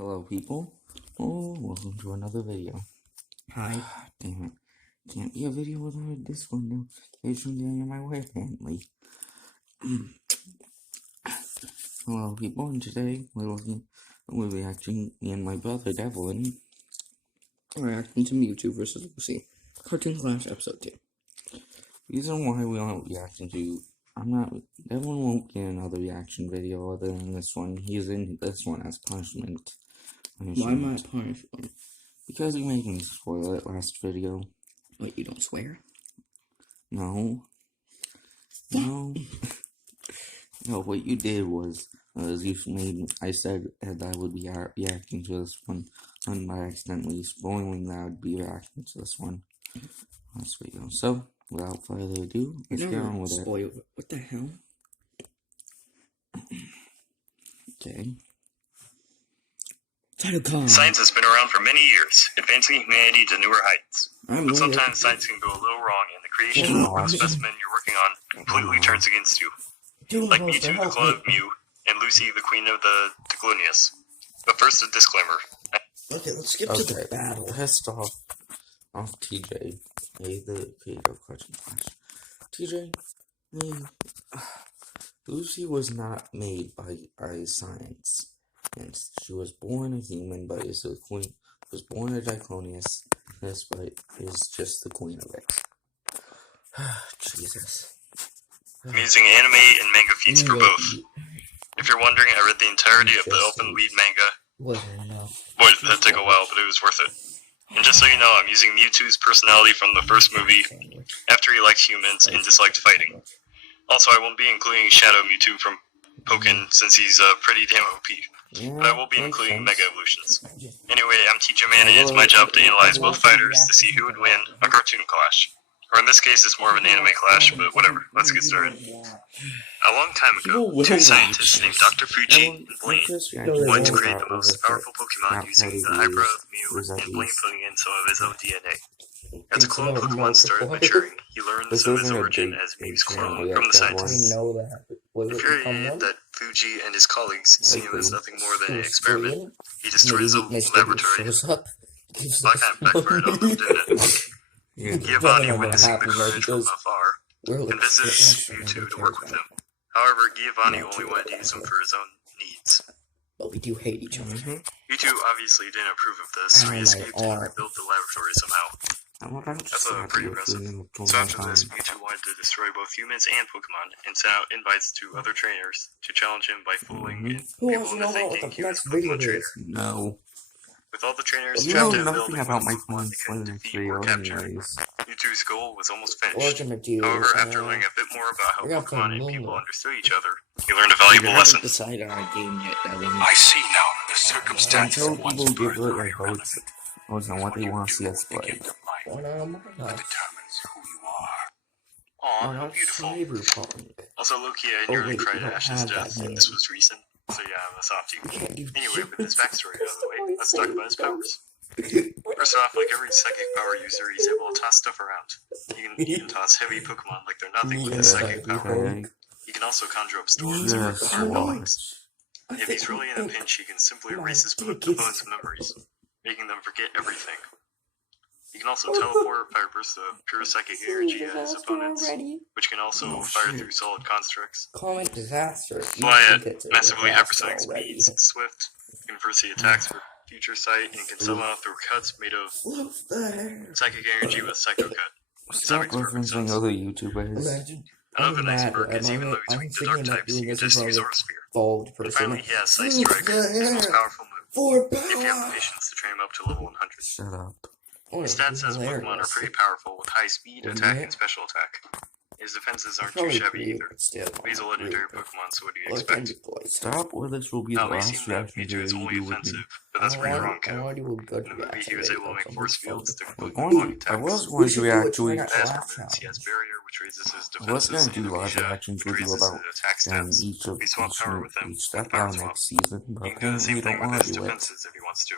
Hello, people. Oh, welcome to another video. Hi. Damn it. Can't be a video without this one now. There's something in my way, apparently. Hello, people, and today we're reacting, me and my brother, Devlin, reacting to Mewtwo vs. Lucy. Cartoon Clash Episode 2. Reason why we aren't reacting to... Devlin won't get another reaction video other than this one. He's in this one as punishment. Why am I punishment? Because you made me spoil it last video. Wait, you don't swear? No. No. No, what you did was I said that I would be reacting to this one, and by accidentally spoiling that I would be reacting to this one last video. So, without further ado, let's get on with it. What the hell? Okay. Science has been around for many years, advancing humanity to newer heights. But sometimes science can go a little wrong, and the creation of the specimen you're working on completely turns against you. Like Mewtwo, the clone of Mew, and Lucy, the queen of the Declonius. But first, a disclaimer. Okay, let's skip to the battle. Pissed off TJ, the creator of Cartoon Clash. TJ, Lucy was not made by science. And she was born a human, but was born a Diclonius. This but is just the queen of it. Jesus. I'm using anime and manga feeds for both. If you're wondering, I read the entirety of the Elfin Weed manga. Boy, that took a while, but it was worth it. And just so you know, I'm using Mewtwo's personality from the first movie, after he liked humans and disliked fighting. Also, I won't be including Shadow Mewtwo from Pokken, since he's pretty damn OP. But I will be including Mega Evolutions. Anyway, I'm TJ Man, and it's my job to analyze both fighters to see who would win a cartoon clash. Or in this case, it's more of an anime clash, but whatever, let's get started. A long time ago, two scientists named Dr. Fuji and Blaine wanted to create the most powerful Pokemon using the eyebrow of Mew and Blaine putting in some of his own DNA. As the clone Pokemon started maturing, he learned some of his origin as Mew's clone from the scientists. Infuriated that Fuji and his colleagues see him as nothing more than an experiment, he destroyed his own laboratory. Well, that kind of backfired on them, didn't it? Giovanni, witnessing the carnage from afar, convinces Mewtwo to work with him. However, Giovanni only wanted to use him for his own needs. But we do hate each other. Mewtwo obviously didn't approve of this, so he escaped and rebuilt the laboratory somehow. That's pretty impressive. So after this, Mewtwo wanted to destroy both humans and Pokemon, and sent out invites to other trainers to challenge him by fooling people into thinking he was a Pokemon trainer. No. With all the trainers trapped in a nothing building about my Pokemon they couldn't defeat or capture, Mewtwo's goal was almost finished. However, after learning a bit more about how Pokemon and people understood each other, he learned a valuable lesson. Decided on a game yet, I see now the circumstances Until of one's people birth give it are like votes on what they want to see us play. gift of life that determines who you are. Aw, how beautiful. Also, Loki, I nearly cried at Ash's death, and this was recent. So yeah, I'm a softie. Anyway, with his backstory out of the way, let's talk about his powers. First off, like every psychic power user, he's able to toss stuff around. He can toss heavy Pokemon like they're nothing with his psychic power. He can also conjure up storms or feelings. If he's really in a pinch, he can simply erase his opponent's memories, making them forget everything. He can also teleport, fire bursts of pure psychic energy at his opponents, which can also fire through solid constructs. Comment disaster. Fly at massively hypersonic speeds, swift, converts the attacks for future sight, and can somehow throw cuts made of psychic energy with Psycho Cut. Stop referencing other YouTubers. Another nice perk is even though he's weak to dark types, he can just use Aura Sphere. And finally, he has Sight Strike, his most powerful move, if you have the patience to train him up to level 100. Shut up. His stats as Pokemon are pretty powerful, with high speed, attack, and special attack. His defenses aren't too shabby either. But he's a legendary Pokemon, so what do you expect? Stop, or this will be the last reaction Mewtwo is only offensive, but that's where you're wrong, Cal. In the movie, he was able to make force fields to complete blocking attacks. I was going to react to it. As for moves, he has Barrier, which raises his defenses, and Amnesia, which raises his attack stats. We swap power with him, and Power Swap. He can do the same thing with his defenses if he wants to.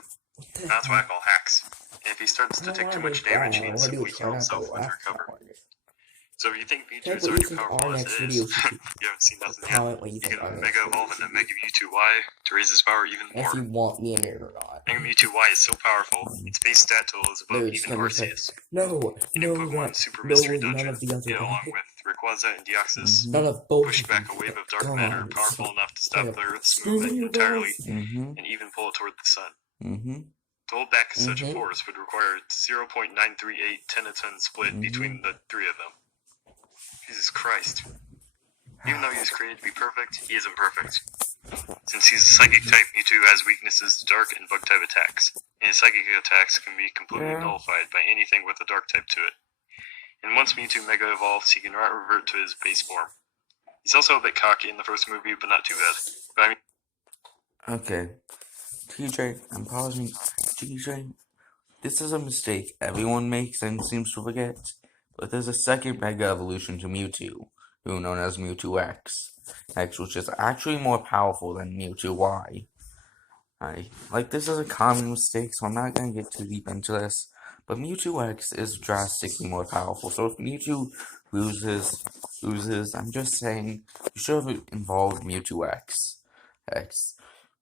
That's what I call hacks. And if he starts to take too much damage, he can simply kill himself with recover. So if you think Mewtwo Type is what you already think powerful our as next it video is, should be. you haven't seen nothing yet. Comment what you You think can our next Mega video Evolve should into be. Mega Mewtwo Y to raise his power even more. If you want me in it or not. Mega Mewtwo Y is so powerful, its base stat total is above Dude, even Arceus. no, And in no, Pokemon Super no, Mystery none Dungeon, of the other it, along guys. with Rayquaza and Deoxys, None of both pushed of back them. a wave of dark God, matter powerful enough to stop yeah. the Earth's Screw movement you entirely, guys. and even pull it toward the sun. Mm-hmm. To hold back such a force would require 0.938 10-to-10 split between the three of them. Jesus Christ. Even though he was created to be perfect, he isn't perfect. Since he's a psychic type, Mewtwo has weaknesses to dark and bug type attacks, and his psychic attacks can be completely nullified by anything with a dark type to it. And once Mewtwo Mega Evolves, he cannot revert to his base form. He's also a bit cocky in the first movie, but not too bad. But I mean, Okay. TJ, I'm pausing. TJ, this is a mistake everyone makes and seems to forget. But there's a second Mega Evolution to Mewtwo, who known as Mewtwo X, which is actually more powerful than Mewtwo Y. This is a common mistake, so I'm not gonna get too deep into this. But Mewtwo X is drastically more powerful. So if Mewtwo loses, I'm just saying you should have involved Mewtwo X.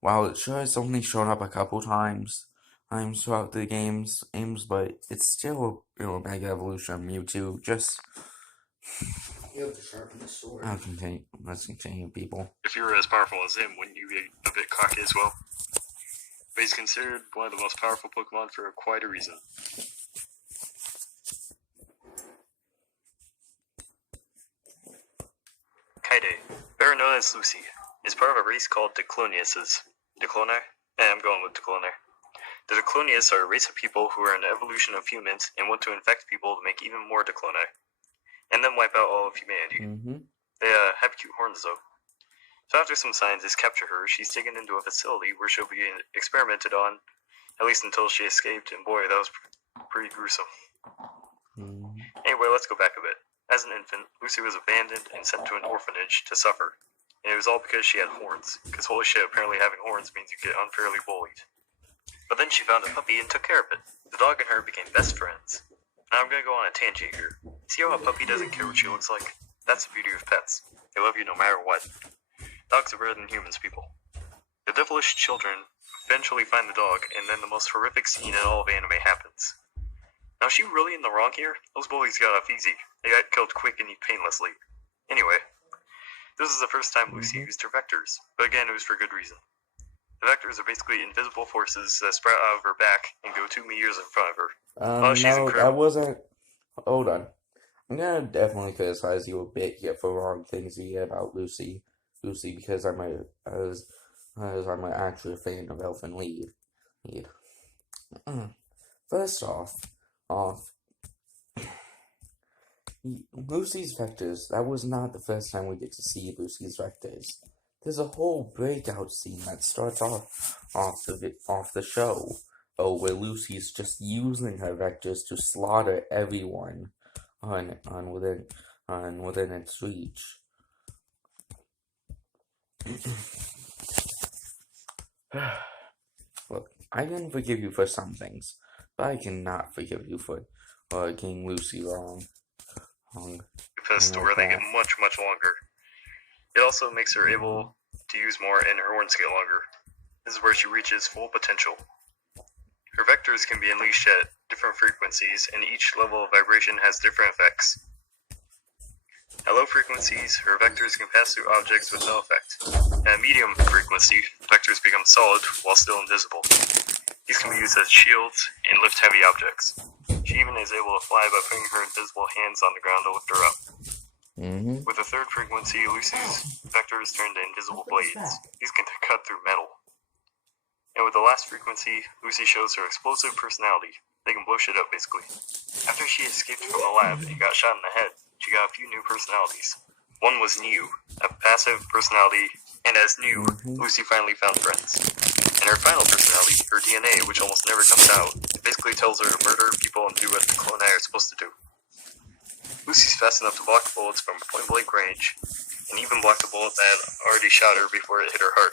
While it sure has only shown up a couple times throughout the games, but it's still a Mega Evolution of Mewtwo. Just You have to sharpen the sword. Let's continue, people. if you were as powerful as him, wouldn't you be a bit cocky as well? But he's considered one of the most powerful Pokemon for quite a reason. Kaide, better known as Lucy, is part of a race called Dicloniuses. Diclonar? I'm going with Diclonar. The Diclonius are a race of people who are an evolution of humans and want to infect people to make even more Diclonar, and then wipe out all of humanity. They have cute horns though. So after some scientists capture her, she's taken into a facility where she'll be experimented on, at least until she escaped, and boy, that was pretty gruesome. Anyway, let's go back a bit. As an infant, Lucy was abandoned and sent to an orphanage to suffer. And it was all because she had horns, because holy shit, apparently having horns means you get unfairly bullied. But then she found a puppy and took care of it. The dog and her became best friends. Now I'm gonna go on a tangent here. See how a puppy doesn't care what she looks like? That's the beauty of pets. They love you no matter what. Dogs are better than humans, people. The devilish children eventually find the dog, and then the most horrific scene in all of anime happens. Now, is she really in the wrong here? Those bullies got off easy. They got killed quick and painlessly. Anyway, this is the first time Lucy used her vectors, but again, it was for good reason. The vectors are basically invisible forces that sprout out of her back and go 2 meters in front of her. I wasn't. Hold on. I'm gonna definitely criticize you a bit here for wrong things you about Lucy, because I'm actually a fan of Elfin Lied. First off, Lucy's vectors. That was not the first time we get to see Lucy's vectors. There's a whole breakout scene that starts off the show, where Lucy's just using her vectors to slaughter everyone within its reach. Look, I can forgive you for some things, but I cannot forgive you for getting Lucy wrong. Because to where they get much, much longer. It also makes her able to use more, and her horns get longer. This is where she reaches full potential. Her vectors can be unleashed at different frequencies, and each level of vibration has different effects. At low frequencies, her vectors can pass through objects with no effect. At medium frequency, vectors become solid while still invisible. These can be used as shields and lift heavy objects. She even is able to fly by putting her invisible hands on the ground to lift her up. With the third frequency, Lucy's vectors turn to invisible blades. These can cut through metal. And with the last frequency, Lucy shows her explosive personality. They can blow shit up, basically. After she escaped from the lab and got shot in the head, she got a few new personalities. One was New, a passive personality, and as New, Lucy finally found friends. And her final personality, her DNA, which almost never comes out, basically tells her to murder people and do what the clone are supposed to do. Lucy's fast enough to block bullets from point-blank range, and even block the bullet that had already shot her before it hit her heart.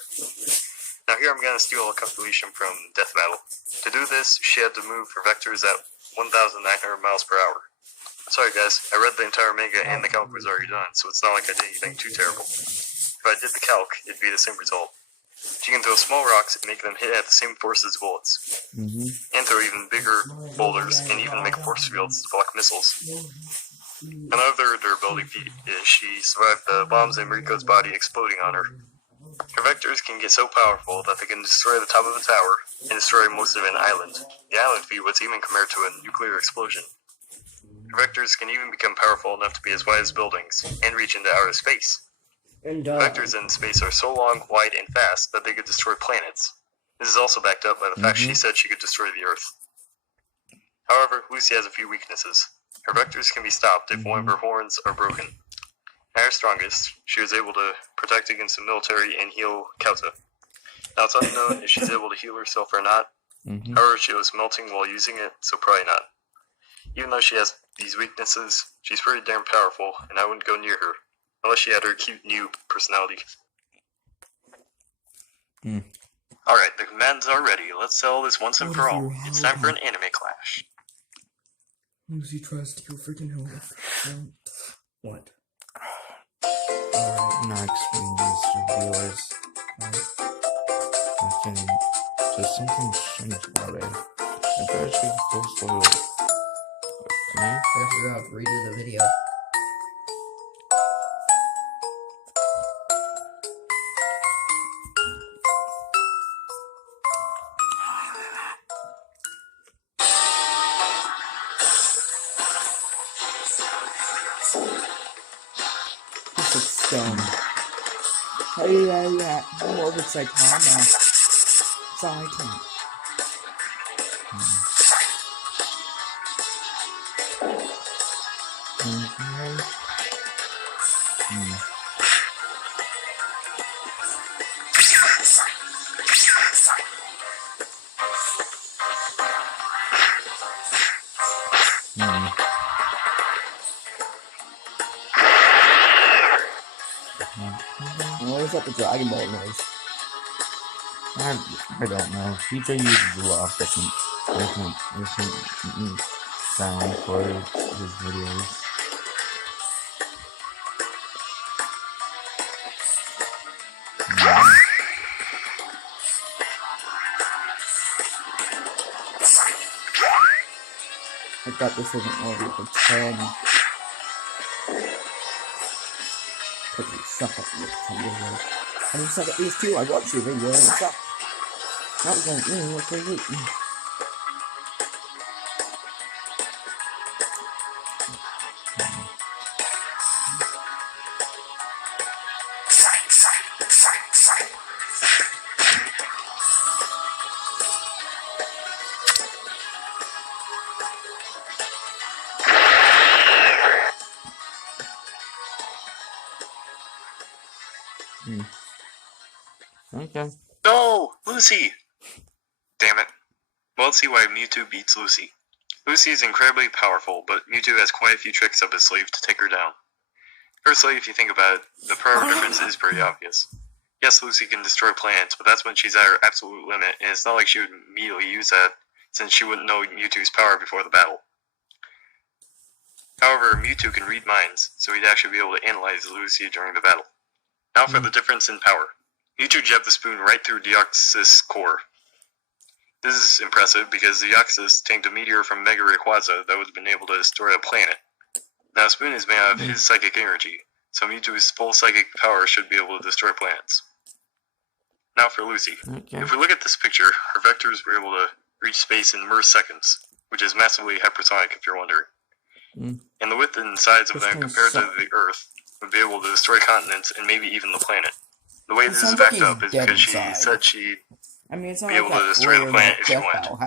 Now here I'm going to steal a calculation from Death Battle. To do this, she had to move her vectors at 1,900 miles per hour. Sorry guys, I read the entire manga and the calc was already done, so it's not like I did anything too terrible. If I did the calc, it'd be the same result. She can throw small rocks and make them hit at the same force as bullets. And throw even bigger boulders and even make force fields to block missiles. Another durability feat is she survived the bombs in Mariko's body exploding on her. Her vectors can get so powerful that they can destroy the top of a tower and destroy most of an island. The island feat was even compared to a nuclear explosion. Her vectors can even become powerful enough to be as wide as buildings and reach into outer space. Vectors in space are so long, wide, and fast that they could destroy planets. This is also backed up by the fact she said she could destroy the Earth. However, Lucy has a few weaknesses. Her vectors can be stopped if one of her horns are broken. At her strongest, she was able to protect against the military and heal Kauta. Now it's unknown if she's able to heal herself or not. However, she was melting while using it, so probably not. Even though she has these weaknesses, she's pretty damn powerful, and I wouldn't go near her, unless she had her cute new personality. Alright, the commands are ready. Let's settle this once and for all. It's time for an anime clash. Lucy tries to kill freaking hell. What? Now explain this to viewers. I can. There's something strange about it. I better actually go slow. Okay? I forgot to redo the video. This looks dumb. Yeah. Oh, it's like karma. It's all I can. What is that the Dragon Ball noise? I don't know. DJ uses a lot of different sound for his videos. I thought this wasn't more of a 10. But you suck at this video. And you suck at these too. I watched your video and it sucked. That was like, what they eat. Okay. No! Lucy! Damn it. Well, let's see why Mewtwo beats Lucy. Lucy is incredibly powerful, but Mewtwo has quite a few tricks up his sleeve to take her down. Firstly, if you think about it, the power difference is pretty obvious. Yes, Lucy can destroy planets, but that's when she's at her absolute limit, and it's not like she would immediately use that, since she wouldn't know Mewtwo's power before the battle. However, Mewtwo can read minds, so he'd actually be able to analyze Lucy during the battle. Now for the difference in power. Mewtwo jabbed the spoon right through Deoxys' core. This is impressive because Deoxys tanked a meteor from Mega Rayquaza that would have been able to destroy a planet. Now the spoon is made out of his psychic energy, so Mewtwo's full psychic power should be able to destroy planets. Now for Lucy. Okay. If we look at this picture, her vectors were able to reach space in milliseconds, which is massively hypersonic if you're wondering. And the width and size of them compared to the Earth would be able to destroy continents and maybe even the planet. The way this is backed up is because she said she'd be able to destroy the planet if she wanted.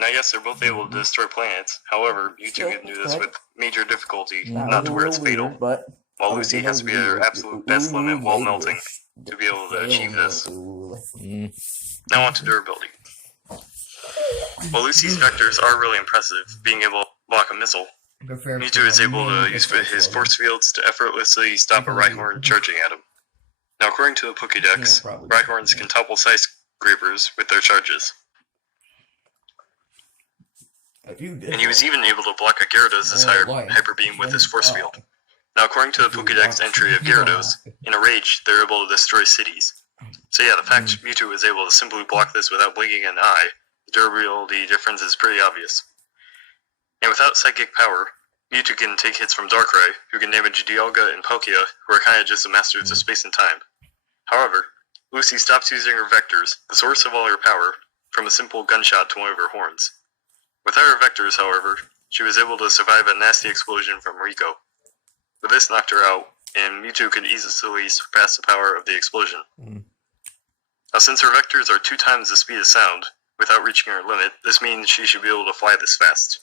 Now yes, they're both able to destroy planets, however, Mewtwo can do this with major difficulty, not to where it's fatal, while Lucy has to be at her absolute best limit while melting to be able to achieve this. Now on to durability. While Lucy's vectors are really impressive, being able to block a missile, Mewtwo is able to use his force fields to effortlessly stop a Rhyhorn charging at him. Now according to the Pokédex, Rhyhorns can topple skyscrapers with their charges. And he was even able to block a Gyarados' Hyper Beam with his Force Field. Now, according to the Pokédex entry of Gyarados, in a rage, they're able to destroy cities. So yeah, the fact Mewtwo was able to simply block this without blinking an eye, the durability difference is pretty obvious. And without Psychic Power, Mewtwo can take hits from Darkrai, who can damage Dialga and Palkia, who are kinda just the masters of space and time. However, Lucy stops using her vectors, the source of all her power, from a simple gunshot to one of her horns. Without her vectors, however, she was able to survive a nasty explosion from Rico. But this knocked her out, and Mewtwo could easily surpass the power of the explosion. Now, since her vectors are 2 times the speed of sound, without reaching her limit, this means she should be able to fly this fast,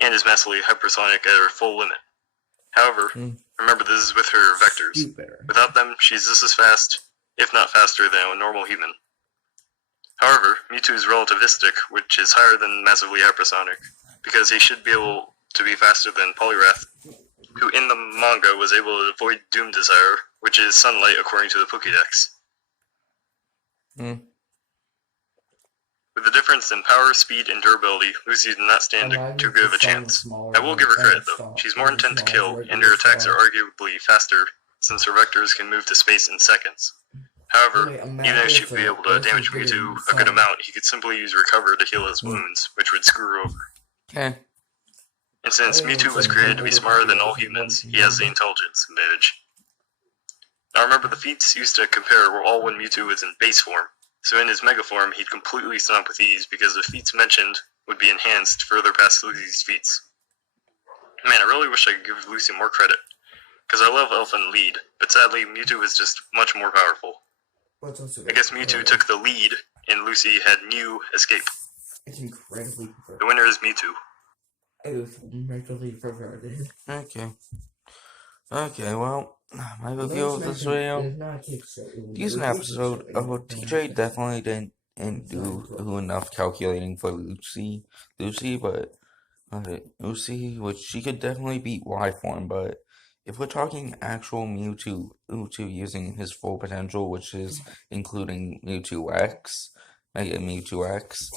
and is massively hypersonic at her full limit. However, remember this is with her vectors. Without them, she's just as fast, if not faster, than a normal human. However, Mewtwo is relativistic, which is higher than massively hypersonic, because he should be able to be faster than Poliwrath, who in the manga was able to avoid Doom Desire, which is sunlight according to the Pokédex. With the difference in power, speed, and durability, Lucy did not stand too good of a chance. I will give her credit though, she's more intent to kill, and her attacks are arguably faster, since her vectors can move to space in seconds. However, even if she'd be able to damage Mewtwo a good amount, he could simply use Recover to heal his wounds, which would screw her over. Okay. And since Mewtwo was created to be smarter than all humans, he has the intelligence advantage. Now remember, the feats used to compare were all when Mewtwo was in base form, so in his Mega form he'd completely stomp with ease because the feats mentioned would be enhanced further past Lucy's feats. Man, I really wish I could give Lucy more credit, because I love Elfin lead, but sadly Mewtwo is just much more powerful. I guess Mewtwo took the lead, and Lucy had Mew escape. It's incredibly perverted. The winner is Mewtwo. It was incredibly perverted. Okay, well, my review of this video, decent episode. TJ definitely didn't do enough calculating for Lucy, but Lucy, which she could definitely beat Y form, but if we're talking actual Mewtwo using his full potential, which is including Mewtwo X, Mega Mewtwo X,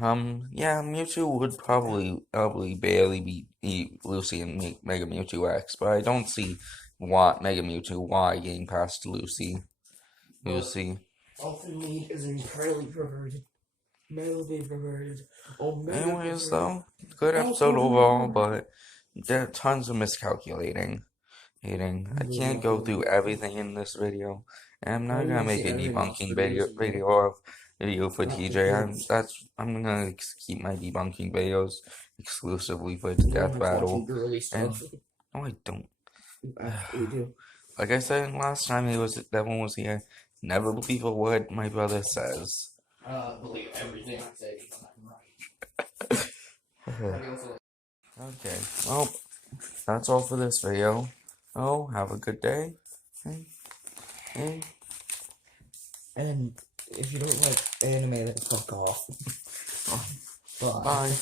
yeah, Mewtwo would probably barely beat Lucy and Mega Mewtwo X, but I don't see Mega Mewtwo Y getting past Lucy. Elfin lead is entirely perverted. Mildly perverted. Anyways, though, good episode overall, but there are tons of miscalculating. I can't go through everything in this video, and I'm not gonna make a debunking video for TJ. I'm gonna keep my debunking videos exclusively for the death battle. And no, I don't. You do. Like I said last time Devlin was here, never believe a word my brother says. Believe everything I say because I'm right. Okay, well, that's all for this video. Oh, have a good day. And if you don't like anime, then fuck off. Bye. Bye.